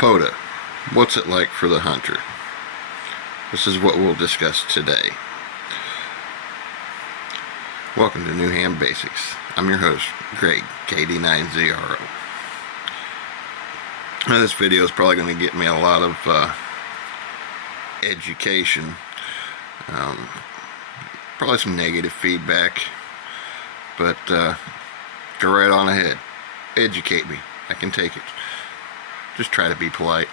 POTA. What's it like for the hunter? This is what we'll discuss today. Welcome to New Ham Basics. I'm your host, Greg, KD9ZRO. Now, this video is probably going to get me a lot of education, probably some negative feedback, but go right on ahead. Educate me. I can take it. Just try to be polite.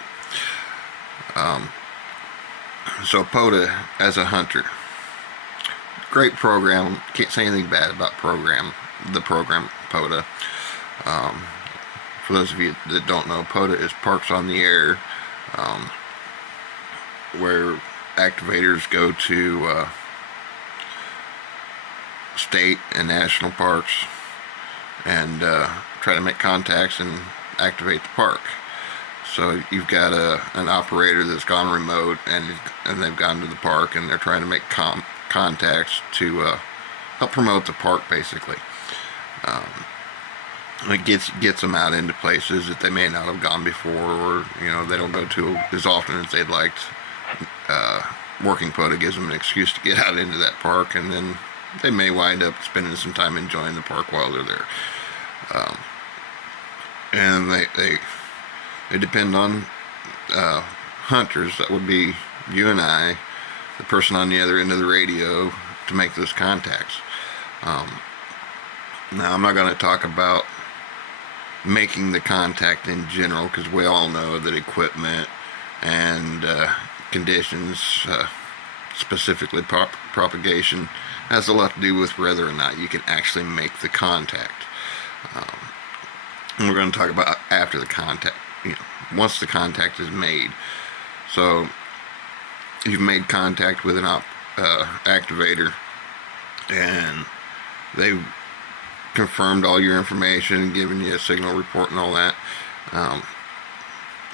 So POTA as a hunter, great program. Can't say anything bad about the program POTA. For those of you that don't know, POTA is Parks on the Air, where activators go to state and national parks and try to make contacts and activate the park. So you've got an operator that's gone remote, and they've gone to the park, and they're trying to make contacts to help promote the park, basically. It gets them out into places that they may not have gone before, or they don't go to as often as they'd liked. Working POTA gives them an excuse to get out into that park, and then they may wind up spending some time enjoying the park while they're there. And they depend on hunters. That would be you and I, the person on the other end of the radio, to make those contacts. Now, I'm not going to talk about making the contact in general, because we all know that equipment and conditions, specifically propagation, has a lot to do with whether or not you can actually make the contact. And we're going to talk about after the contact, once the contact is made. So you've made contact with an activator, and they've confirmed all your information and given you a signal report and all that.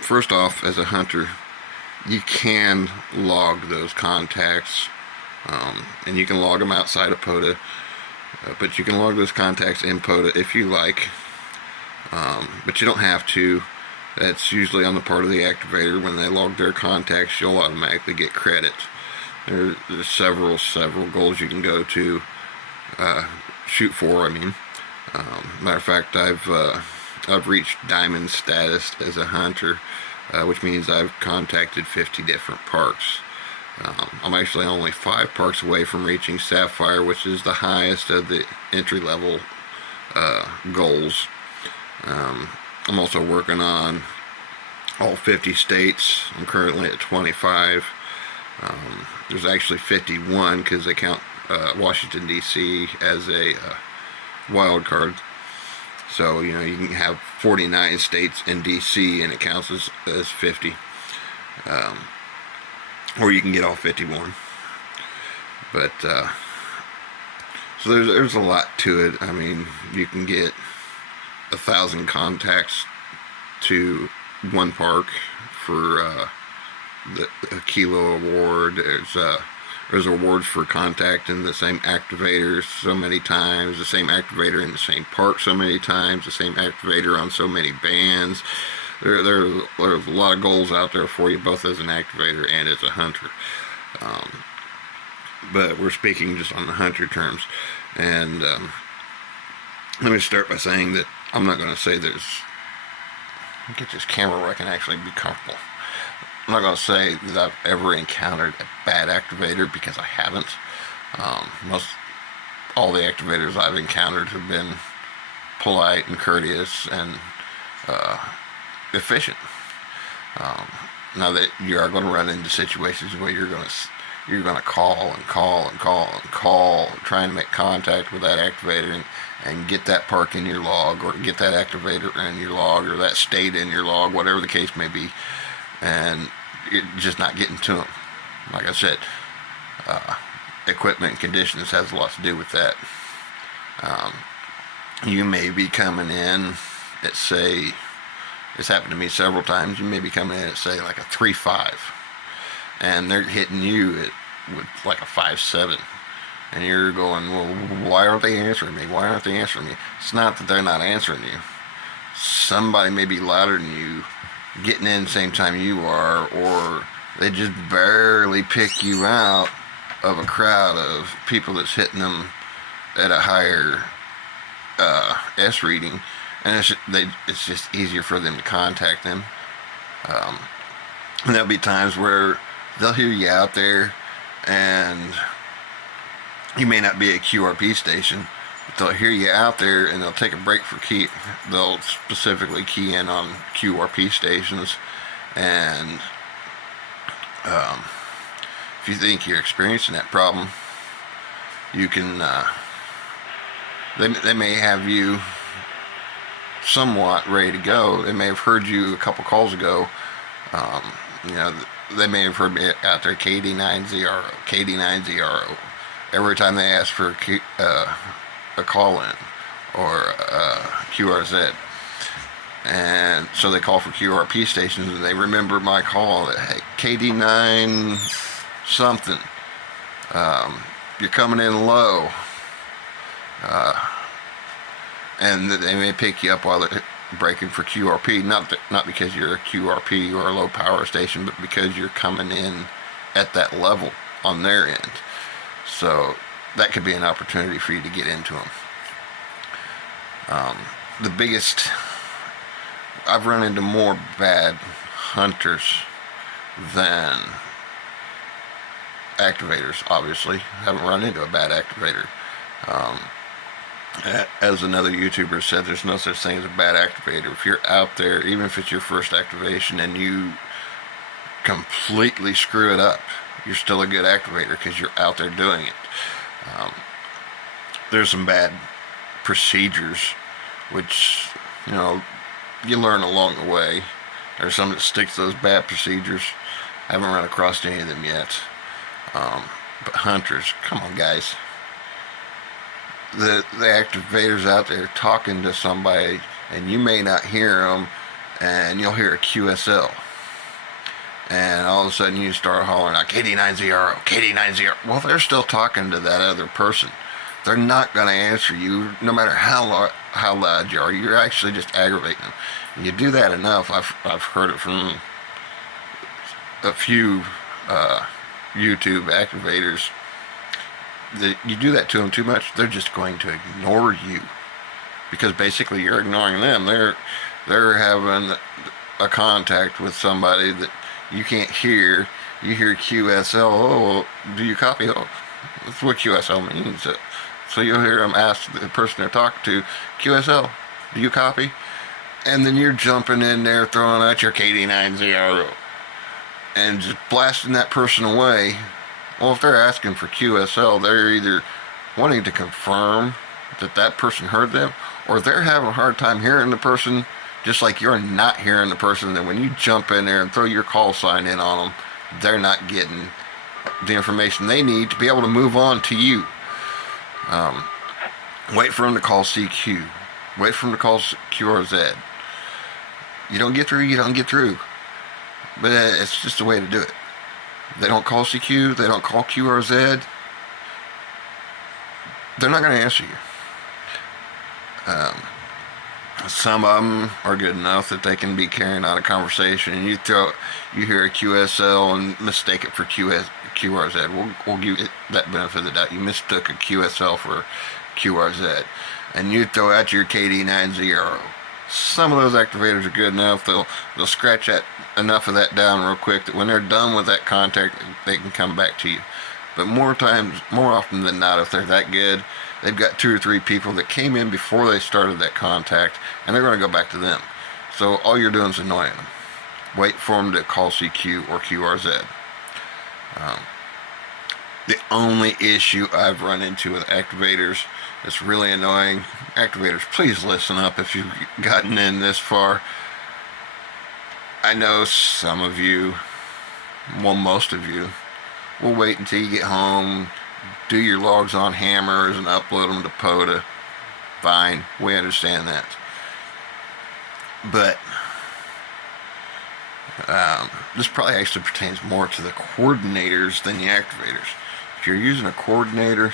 First off, as a hunter, you can log those contacts, and you can log them outside of POTA, but you can log those contacts in POTA if you like, but you don't have to. That's usually on the part of the activator. When they log their contacts, you'll automatically get credit. There's several goals you can go to, shoot for. Matter of fact, I've reached diamond status as a hunter, which means I've contacted 50 different parks. I'm actually only 5 parks away from reaching sapphire, which is the highest of the entry-level goals. I'm also working on all 50 states. I'm currently at 25. There's actually 51 because they count Washington, D.C. as a wild card. So, you can have 49 states in D.C. and it counts as 50. Or you can get all 51. But, so there's a lot to it. You can get 1,000 contacts to one park for the kilo award. There's awards for contacting the same activators so many times, the same activator in the same park so many times, the same activator on so many bands. There's a lot of goals out there for you, both as an activator and as a hunter. But we're speaking just on the hunter terms. And let me start by saying that I'm not going to say get this camera where I can actually be comfortable. I'm not going to say that I've ever encountered a bad activator, because I haven't. All the activators I've encountered have been polite and courteous and efficient. Now, that you are going to run into situations where you're going to call, trying to make contact with that activator and get that park in your log, or get that activator in your log, or that state in your log, whatever the case may be, and you're just not getting to them. Like I said, equipment and conditions has a lot to do with that. You may be coming in at, say, it's happened to me several times, you may be coming in at, say, like a 3.5, and they're hitting you with like a 5.7. And you're going, well, why aren't they answering me? Why aren't they answering me? It's not that they're not answering you. Somebody may be louder than you getting in the same time you are, or they just barely pick you out of a crowd of people that's hitting them at a higher S reading, and it's just easier for them to contact them. And there'll be times where they'll hear you out there, and you may not be a QRP station, but they'll hear you out there, and they'll take a break for key. They'll specifically key in on QRP stations, and if you think you're experiencing that problem, you can. They may have you somewhat ready to go. They may have heard you a couple calls ago. They may have heard me out there, KD90, KD90. Every time they ask for a call-in or QRZ. And so they call for QRP stations, and they remember my call that, hey, KD9 something. You're coming in low. And they may pick you up while they're breaking for QRP, not because you're a QRP or a low power station, but because you're coming in at that level on their end. So that could be an opportunity for you to get into them. The biggest, I've run into more bad hunters than activators, obviously. I haven't run into a bad activator. As another YouTuber said, there's no such thing as a bad activator. If you're out there, even if it's your first activation, and you completely screw it up, you're still a good activator because you're out there doing it. There's some bad procedures, which, you learn along the way. There's some that stick to those bad procedures. I haven't run across any of them yet. But hunters, come on, guys. The activators out there talking to somebody, and you may not hear them, and you'll hear a QSL, and all of a sudden you start hollering out KD90, KD90. Well, they're still talking to that other person. They're not going to answer you, no matter how loud you are. You're actually just aggravating them. And you do that enough. I've heard it from a few YouTube activators. That you do that to them too much, they're just going to ignore you, because basically you're ignoring them. They're having a contact with somebody that you can't hear. You hear QSL. Oh, do you copy? Oh, that's what QSL means. So you'll hear them ask the person they're talking to, QSL, do you copy? And then you're jumping in there, throwing out your KD90 and just blasting that person away. Well, if they're asking for QSL, they're either wanting to confirm that that person heard them, or they're having a hard time hearing the person, just like you're not hearing the person. And then when you jump in there and throw your call sign in on them, they're not getting the information they need to be able to move on to you. Wait for them to call CQ. Wait for them to call QRZ. You don't get through, you don't get through. But it's just a way to do it. They don't call CQ, they don't call QRZ, they're not going to answer you. Some of them are good enough that they can be carrying on a conversation, and you hear a QSL and mistake it for QRZ. We'll give you that benefit of the doubt. You mistook a QSL for QRZ, and you throw out your KD90. Some of those activators are good enough. They'll scratch enough of that down real quick that when they're done with that contact, they can come back to you. But more often than not, if they're that good, they've got 2 or 3 people that came in before they started that contact, and they're going to go back to them. So all you're doing is annoying them. Wait for them to call CQ or QRZ. The only issue I've run into with activators that's really annoying, activators, please listen up if you've gotten in this far. I know some of you, well, most of you, will wait until you get home, do your logs on hammers and upload them to POTA. Fine, we understand that. But this probably actually pertains more to the coordinators than the activators. If you're using a coordinator,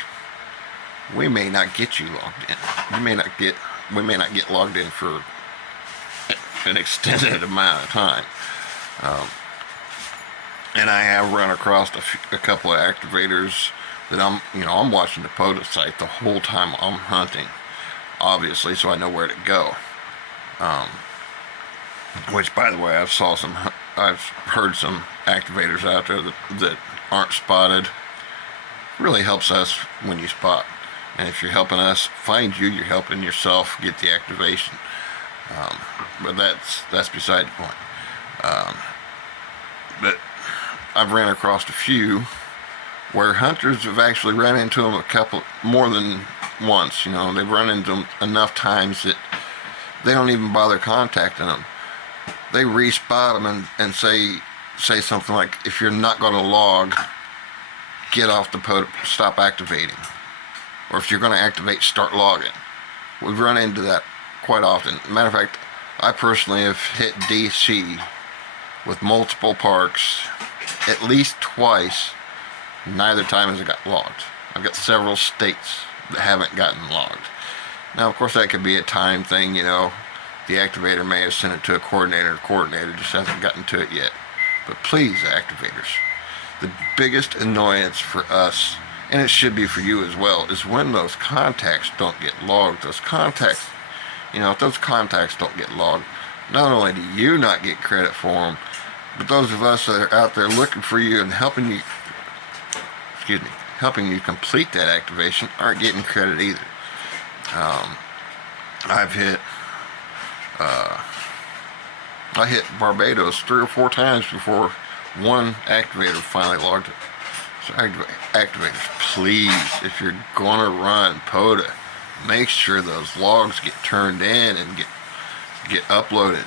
we may not get you logged in. We may not get logged in for an extended amount of time. And I have run across a couple of activators that I'm watching the POTA site the whole time I'm hunting, obviously, so I know where to go. Which, by the way, I've heard some activators out there that aren't spotted. Really helps us when you spot, and if you're helping us find you, you're helping yourself get the activation. But that's beside the point. But I've ran across a few where hunters have actually run into them more than once. They've run into them enough times that they don't even bother contacting them. They respot them and say something like, if you're not going to log, get off the POTA, stop activating. Or if you're going to activate, start logging. We've run into that quite often. Matter of fact, I personally have hit DC with multiple parks at least twice. Neither time has it got logged. I've got several states that haven't gotten logged. Now, of course, that could be a time thing, The activator may have sent it to a coordinator. The coordinator just hasn't gotten to it yet. But please, activators, the biggest annoyance for us, and it should be for you as well, is when those contacts don't get logged. Those contacts, if those contacts don't get logged, not only do you not get credit for them, but those of us that are out there looking for you and helping you complete that activation aren't getting credit either. I hit Barbados 3 or 4 times before one activator finally logged it. So activators, please, if you're going to run POTA, make sure those logs get turned in and get uploaded.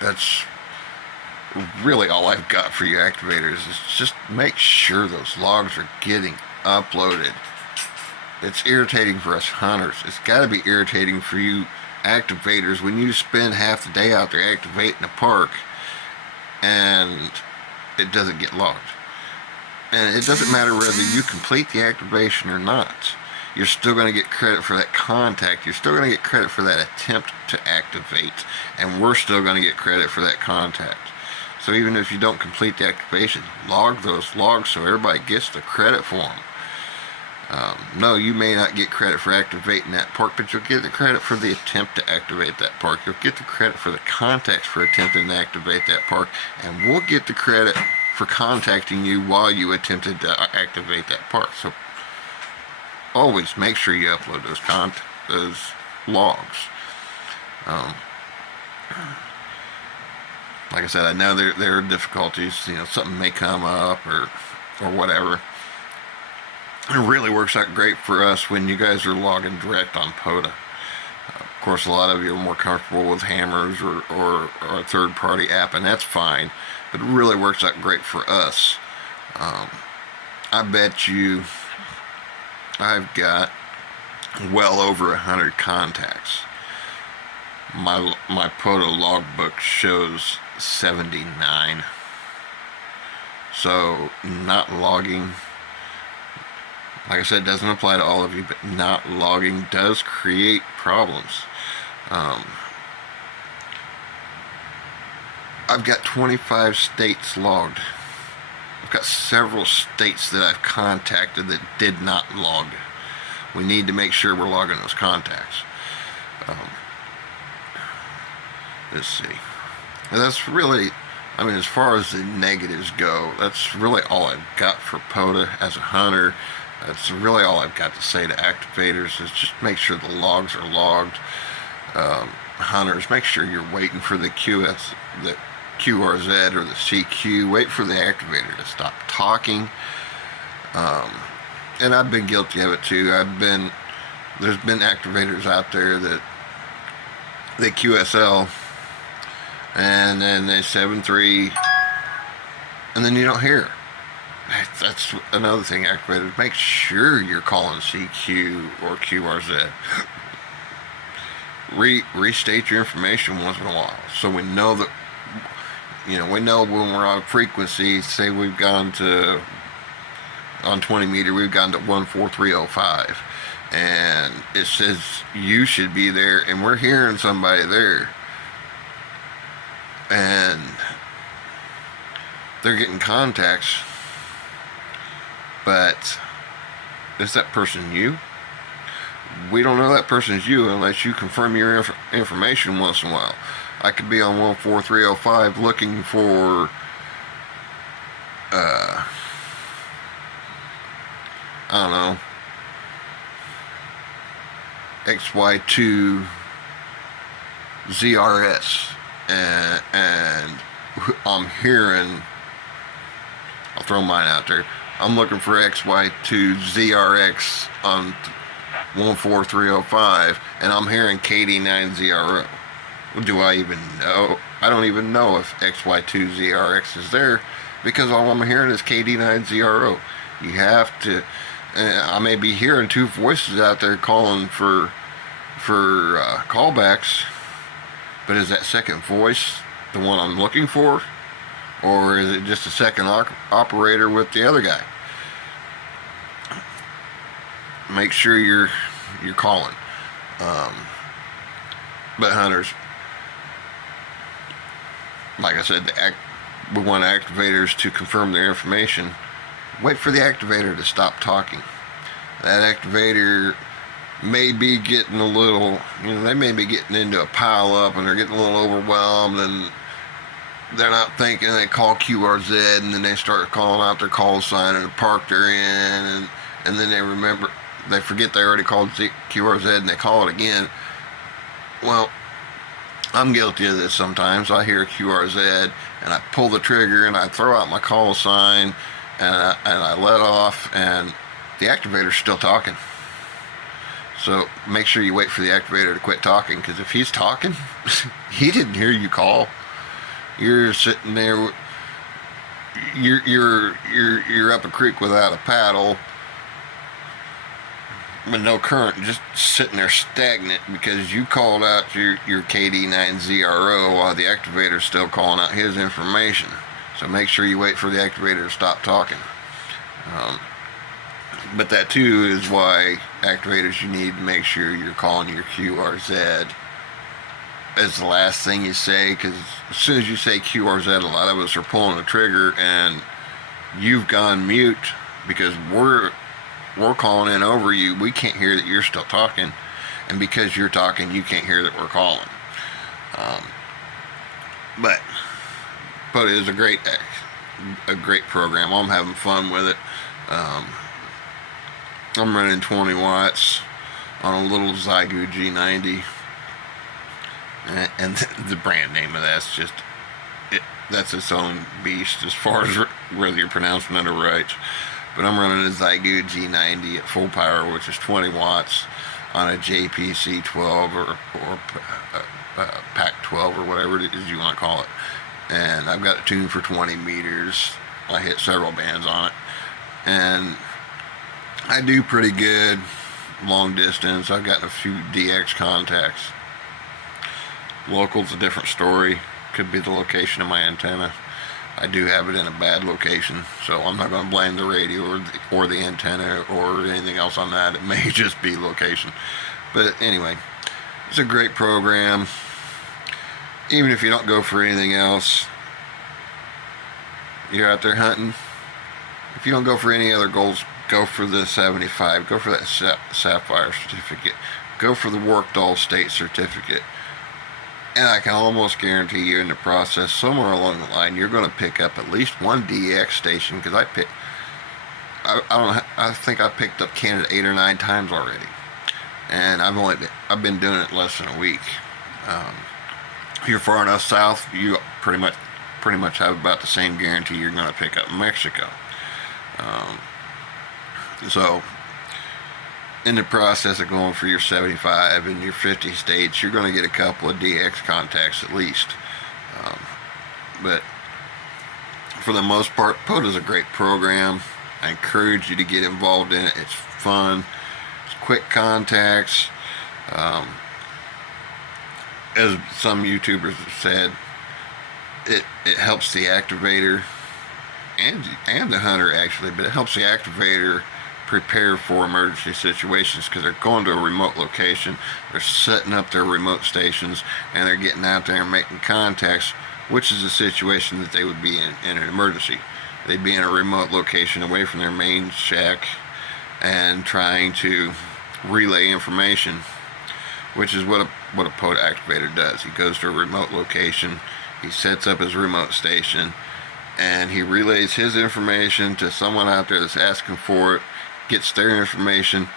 That's really all I've got for you activators, is just make sure those logs are getting uploaded. It's irritating for us hunters. It's got to be irritating for you activators when you spend half the day out there activating a park and it doesn't get logged. And it doesn't matter whether you complete the activation or not. You're still going to get credit for that contact. You're still going to get credit for that attempt to activate. And we're still going to get credit for that contact. So even if you don't complete the activation, log those logs so everybody gets the credit for them. No, you may not get credit for activating that park, but you'll get the credit for the attempt to activate that park. You'll get the credit for the contacts for attempting to activate that park. And we'll get the credit for contacting you while you attempted to activate that park. So always make sure you upload those logs. Like I said, I know there are difficulties. Something may come up or whatever. It really works out great for us when you guys are logging direct on POTA. Of course, a lot of you are more comfortable with hammers or a third-party app, and that's fine. But it really works out great for us. I bet you I've got well over 100 contacts. My POTA logbook shows 79. So not logging, like I said, doesn't apply to all of you, but not logging does create problems. I've got 25 states logged. I've got several states that I've contacted that did not log. We need to make sure we're logging those contacts. Let's see. And that's really, as far as the negatives go, that's really all I've got for POTA as a hunter. That's really all I've got to say to activators, is just make sure the logs are logged. Hunters, make sure you're waiting for the QRZ or the CQ. Wait for the activator to stop talking. And I've been guilty of it too. There's been activators out there that they QSL and then they 7-3 and then you don't hear. That's another thing, activators. Make sure you're calling CQ or QRZ. Restate your information once in a while, so we know that, we know when we're on frequency. Say we've gone to, on 20 meter, we've gone to 14305. and it says you should be there, and we're hearing somebody there, and they're getting contacts, but is that person you? We don't know that person's you unless you confirm your information once in a while. I could be on 14305 looking for I don't know, XY2 ZRS, and I'm hearing, I'll throw mine out there, I'm looking for XY2 ZRX on 14305, and I'm hearing KD9ZRO. Do I even know? I don't even know if XY2ZRX is there, because all I'm hearing is KD9ZRO. You have to, I may be hearing two voices out there calling for callbacks, but is that second voice the one I'm looking for, or is it just a second operator with the other guy? Make sure you're calling. But hunters, like I said, we want activators to confirm their information. Wait for the activator to stop talking. That activator may be getting a little, they may be getting into a pile up, and they're getting a little overwhelmed, and they're not thinking. They call QRZ, and then they start calling out their call sign and the park they're in, and then they forget they already called QRZ, and they call it again. Well, I'm guilty of this sometimes. I hear QRZ, and I pull the trigger, and I throw out my call sign, and I let off, and the activator's still talking. So make sure you wait for the activator to quit talking, because if he's talking, he didn't hear you call. You're sitting there, you're up a creek without a paddle, with no current, just sitting there stagnant because you called out your KD9ZRO while the activator's still calling out his information. So make sure you wait for the activator to stop talking. But that too is why activators, you need to make sure you're calling your QRZ as the last thing you say, because as soon as you say QRZ, a lot of us are pulling the trigger and you've gone mute, because we're calling in over you. We can't hear that you're still talking, and because you're talking, you can't hear that we're calling. But it is a great program. I'm having fun with it. I'm running 20 watts on a little Zygu G90, and the brand name of that's its own beast as far as whether you're pronouncing it right. But I'm running a Zygu G90 at full power, which is 20 watts on a JPC 12 or PAC 12 or whatever it is you want to call it. And I've got it tuned for 20 meters. I hit several bands on it, and I do pretty good long distance. I've gotten a few DX contacts. Local's a different story. Could be the location of my antenna. I do have it in a bad location, so I'm not going to blame the radio or the antenna or anything else on that. It may just be location. But anyway, it's a great program. Even if you don't go for anything else, you're out there hunting. If you don't go for any other goals, go for the 75. Go for that Sapphire certificate. Go for the Worked All State certificate. And I can almost guarantee you in the process, somewhere along the line, you're going to pick up at least one DX station, because I think I picked up Canada 8 or 9 times already, and I've been doing it less than a week. If you're far enough south, you pretty much have about the same guarantee you're going to pick up Mexico. So in the process of going for your 75 and your 50 states, you're going to get a couple of DX contacts at least. But for the most part, POTA is a great program. I encourage you to get involved in it. It's fun. It's quick contacts. As some YouTubers have said, it helps the activator and the hunter actually, but it helps the activator prepare for emergency situations, because they're going to a remote location, they're setting up their remote stations, and they're getting out there and making contacts, which is a situation that they would be in an emergency. They'd be in a remote location away from their main shack and trying to relay information, which is what a POTA activator does. He goes to a remote location, he sets up his remote station, and he relays his information to someone out there that's asking for it, gets their information,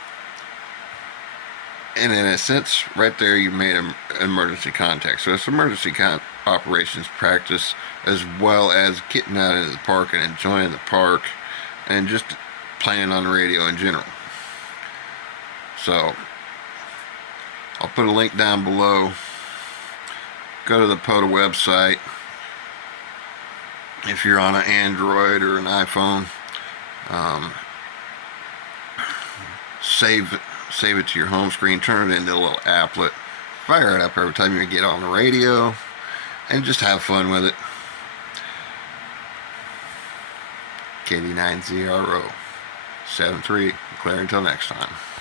and in a sense, right there, you made an emergency contact. So it's emergency operations practice, as well as getting out into the park and enjoying the park, and just playing on the radio in general. So I'll put a link down below. Go to the POTA website. If you're on an Android or an iPhone, save it to your home screen, turn it into a little applet, fire it up every time you get on the radio, and just have fun with it. KD9ZRO 73, clear until next time.